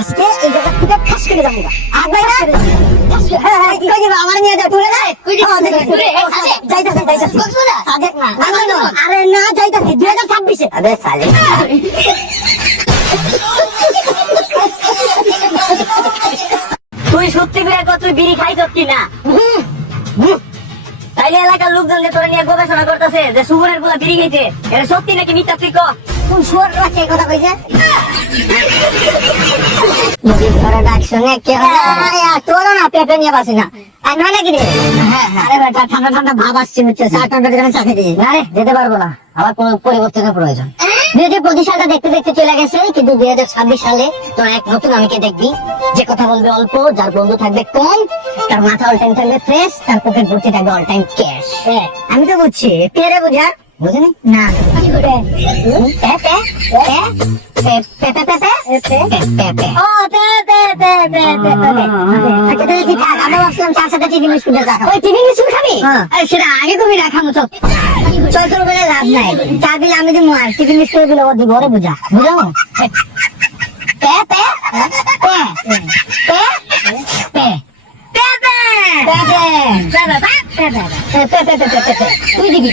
আজকে এই জায়গা থেকে খাস করে যাবো আগে না হ্যাঁ কি কই দিবা আমার নিয়ে যা তুলে না কই দিবা যাইতাছে সাদেক না আরে না যাইতাছে 2026 এ আরে সালে তুই সত্যি করে কত তুই বিড়ি খাইছ কি না তাইলে এলাকার লোকজন যে তোরা নিয়ে গবেষণা করতেছে যে সুবরের গুলা বিড়ি খাইছে এটা সত্যি নাকি মিথ্যা তুই কর কোন সুবর রাখছে কথা কইছে যদি ঘরে ডাক শুনে কে হয় তোর না পেপে নিয়ে বাসি না আর নয় নাকি রে হ্যাঁ আরে বেটা ঠান্ডা ঠান্ডা ভাব আসছে বুঝছো চা ঠান্ডা করে চাকে দিয়ে না রে যেতে পারবো না আমার কোনো পরিবর্তনের প্রয়োজন 2025 সালটা দেখতে দেখতে চলে গেছে কিন্তু 2026 সালে তোর এক নতুন আমিকে দেখবি যে কথা বলবে অল্প যার বন্ধু থাকবে কম তার মাথা অল টাইম থাকবে ফ্রেশ তার পকেট ভর্তি থাকবে অল টাইম ক্যাশ আমি তো বুঝছি পেরে বুঝা বুঝলি না সেটা আগে তুমি রাখামো চল চল চল বলে লাভ নাই চা দিলে আমি দিব আর টিফিন মিস্ত্রি দিলে ও দিব বুঝা বুঝাও তুই দিবি